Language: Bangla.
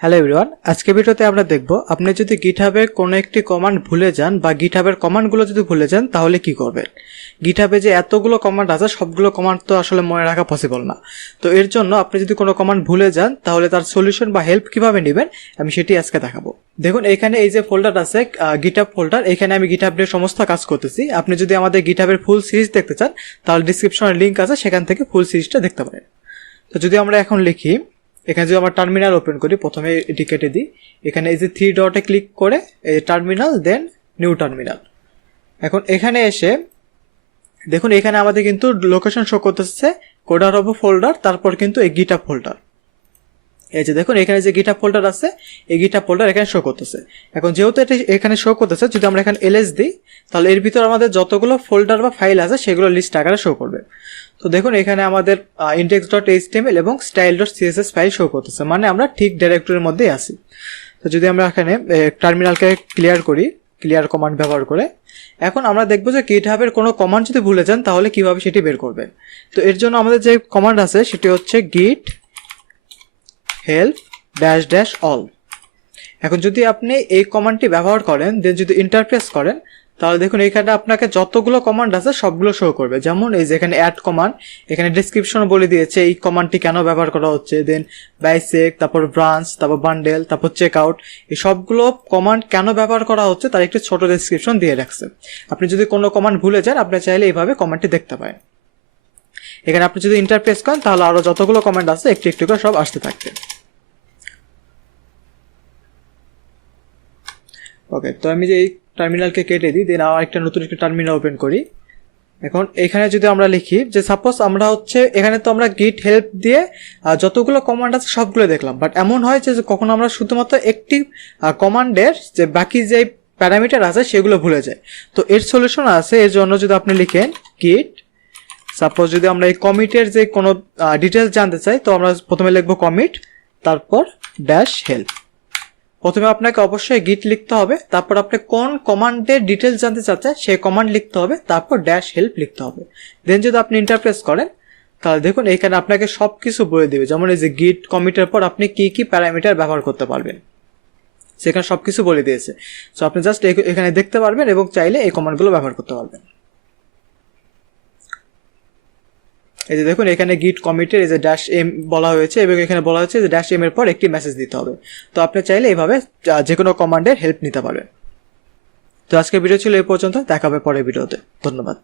হ্যালো এভরিওয়ান, আজকে ভিডিওতে আমরা দেখব আপনি যদি গিটহাবের কোনো একটি কমান্ড ভুলে যান বা গিটহাবের কমান্ডগুলো যদি ভুলে যান তাহলে কি করবেন। গিটহাবে যে এতগুলো কমান্ড আছে সবগুলো কমান্ড তো আসলে মনে রাখা পসিবল না। তো এর জন্য আপনি যদি কোনো কমান্ড ভুলে যান তাহলে তার সলিউশন বা হেল্প কিভাবে নেবেন আমি সেটি আজকে দেখাবো। দেখুন এখানে এই যে ফোল্ডার আছে গিটহাব ফোল্ডার, এখানে আমি গিটহাব নিয়ে সমস্ত কাজ করতেছি। আপনি যদি আমাদের গিটহাবের ফুল সিরিজ দেখতে চান তাহলে ডিসক্রিপশনে লিঙ্ক আছে, সেখান থেকে ফুল সিরিজটা দেখতে পারেন। তো যদি আমরা এখন লিখি, এখানে যদি আমরা টার্মিনাল ওপেন করি, প্রথমে এটি কেটে দিই, এখানে এই যে 3 ডটে ক্লিক করে এই টার্মিনাল, দেন নিউ টার্মিনাল। এখন এখানে এসে দেখুন এখানে আমাদের কিন্তু লোকেশন শো করতেছে CoderHobo ফোল্ডার, তারপর কিন্তু এই গিটহাব ফোল্ডার। এই যে দেখুন এখানে যে গিটহাব ফোল্ডার আছে এই গিটহাব ফোল্ডার এখানে শো করতেছে। এখন যেহেতু এটা এখানে শো করতেছে, যদি আমরা এখানে এলএস দিই তাহলে এর ভিতর আমাদের যতগুলো ফোল্ডার বা ফাইল আছে সেগুলো লিস্ট আকারে শো করবে। তো দেখুন এখানে আমাদের index.html এবং style.css ফাইল শো করতেছে, মানে আমরা ঠিক ডিরেক্টরির মধ্যেই আছি। তো যদি আমরা এখানে টার্মিনালকে ক্লিয়ার করি, ক্লিয়ার কমান্ড ব্যবহার করে, এখন আমরা দেখবো যে গিটহাবের কোনো কমান্ড যদি ভুলে যান তাহলে কিভাবে সেটি বের করবেন। তো এর জন্য আমাদের যে কমান্ড আছে সেটি হচ্ছে git help --all। এখন যদি আপনি এই কমান্ডটি ব্যবহার করেন, দেন যদি ইন্টারপ্রেস করেন তাহলে দেখুন এখানে আপনাকে যতগুলো কমান্ড আছে সবগুলো শো করবে। যেমন এই যে এখানে অ্যাড কমান্ড, এখানে ডেসক্রিপশন বলে দিয়েছে এই কমান্ডটি কেন ব্যবহার করা হচ্ছে, দেন বাইসেক, তারপর ব্রাঞ্চ, তারপর বান্ডেল, তারপর চেক আউট, এই সবগুলো কমান্ড কেন ব্যবহার করা হচ্ছে তার একটি ছোট ডেসক্রিপশন দিয়ে রাখছে। আপনি যদি কোনো কমান্ড ভুলে যান আপনি চাইলে এইভাবে কমান্ডটি দেখতে পারেন। এখানে আপনি যদি ইন্টারপ্রেস করেন তাহলে আরো যতগুলো কমান্ড আছে একটু একটু করে সব আসতে থাকবে। ওকে, তো আমি যে এই টার্মিনালকে কেটে দিই, দেন আবার একটা নতুন একটা টার্মিনাল ওপেন করি। এখন এখানে যদি আমরা লিখি যে সাপোজ আমরা হচ্ছে এখানে তো আমরা গিট হেল্প দিয়ে যতগুলো কমান্ড আছে সবগুলো দেখলাম, বাট এমন হয় যে কখন আমরা শুধুমাত্র একটি কমান্ডের যে বাকি যে প্যারামিটার আছে সেগুলো ভুলে যাই। তো এর সলিউশন আছে। এর জন্য যদি আপনি লিখেন গিট, সাপোজ যদি আমরা এই কমিটের যে কোনো ডিটেলস জানতে চাই তো আমরা প্রথমে লিখবো কমিট, তারপর ড্যাশ হেল্প। প্রথমে আপনাকে অবশ্যই গিট লিখতে হবে, তারপর আপনি কোন কমান্ডের ডিটেলস জানতে চাচ্ছেন সেই কমান্ড লিখতে হবে, তারপর ড্যাশ হেল্প লিখতে হবে। দেন যদি আপনি ইন্টারপ্রেস করেন তাহলে দেখুন এখানে আপনাকে সব কিছু বলে দেবে। যেমন এই যে গিট কমিটের পর আপনি কি কি প্যারামিটার ব্যবহার করতে পারবেন সেখানে সব কিছু বলে দিয়েছে। সো আপনি জাস্ট এখানে দেখতে পারবেন এবং চাইলে এই কমান্ডগুলো ব্যবহার করতে পারবেন। এই যে দেখুন এখানে গিট কমিটের এই যে ড্যাশ এম বলা হয়েছে এবং এখানে বলা হয়েছে যে ড্যাশ এম এর পর একটি মেসেজ দিতে হবে। তো আপনি চাইলে এইভাবে যে কোনো কমান্ডের হেল্প নিতে পারবেন। তো আজকের ভিডিও ছিল এই পর্যন্ত, দেখা হবে পরের ভিডিওতে। ধন্যবাদ।